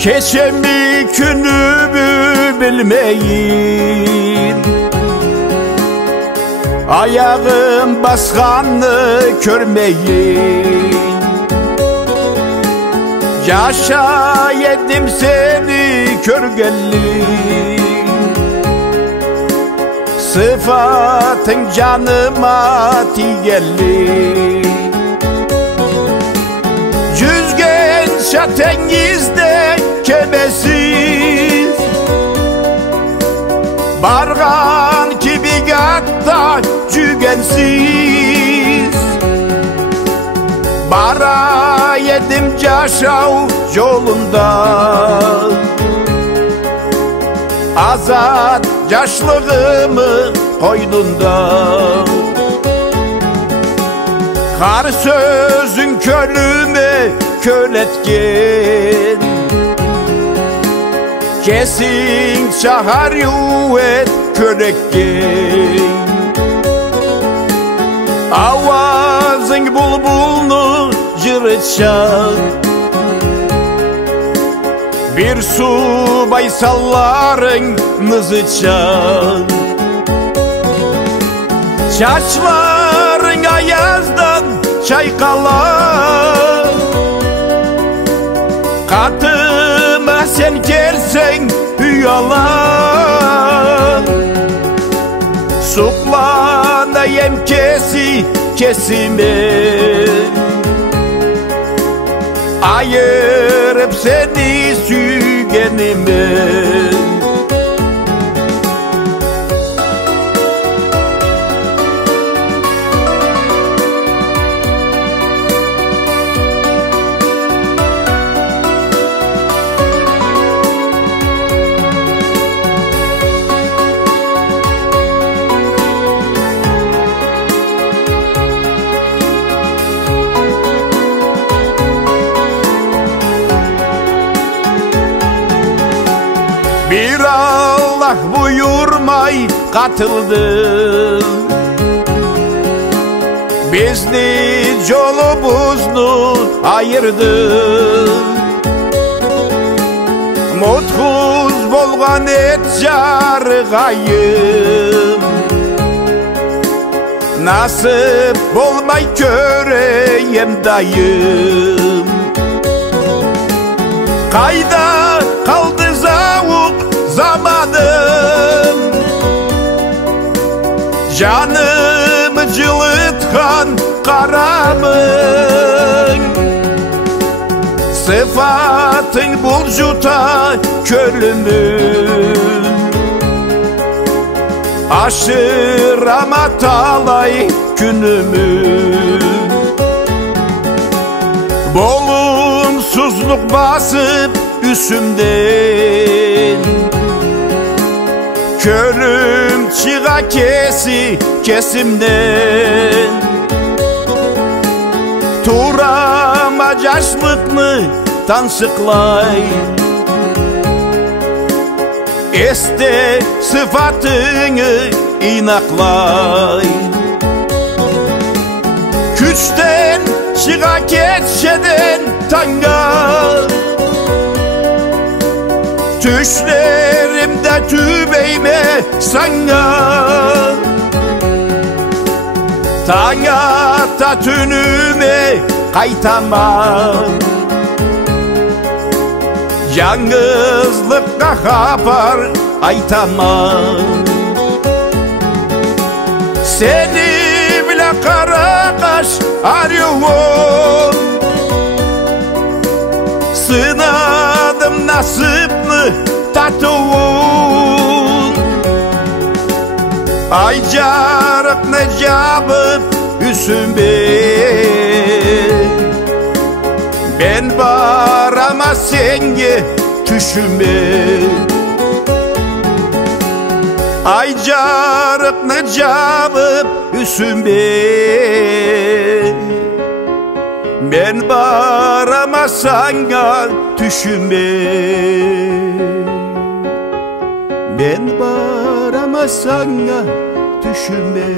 Keçemi günümü bilmeyin, ayağım baskanı görmeyin. Yaşa yedim seni körgelli, sıfatın canıma tigelli. Yüzgen şatengizde kemesiz, bargan gibi gatta cügensiz. Bara yedim caşav yolunda, azat yaşlığımı koynunda. Kar sözün kölüme köletken, kesin çahar yuvet kölekken. Avazın bulbulunu cırıtacak, bir subay salların nızıtacak. Saçların ayazdan çaykalar, katıma sen gelsen hüyalar. Suklanayım kesime, ayırıp seni sügenime. Bir Allah buyurmay katıldı, bizni yolumuzu ayırdı. Mutkuz bolgan et jargayım, nasip bolmay köreyem dayım. Kayda kaldı zavuk zamanım, canımı cılıtkan karamın. Sıfatın bulcuta kölümün, aşırama talay günümün. Bolumsuzluk basıp üstümden, körüm çığa kesimden. Turama yaşlıkını tansıklay, este sıfatını inaklay. Küçten çığa geçeden tanga, düşlerimde tübeyme sana. Tanga ta tünüme kaytamam, yalnızlıkka haber aytamam. Seni bile kara kaş arıyorum, sınadım nasipni tatuğun. Ay carık necabıp üstüme, ben barama senge düşüme. Ay carık necabıp üstüme, ben barama sana düşüme. Ben barama sana düşüme.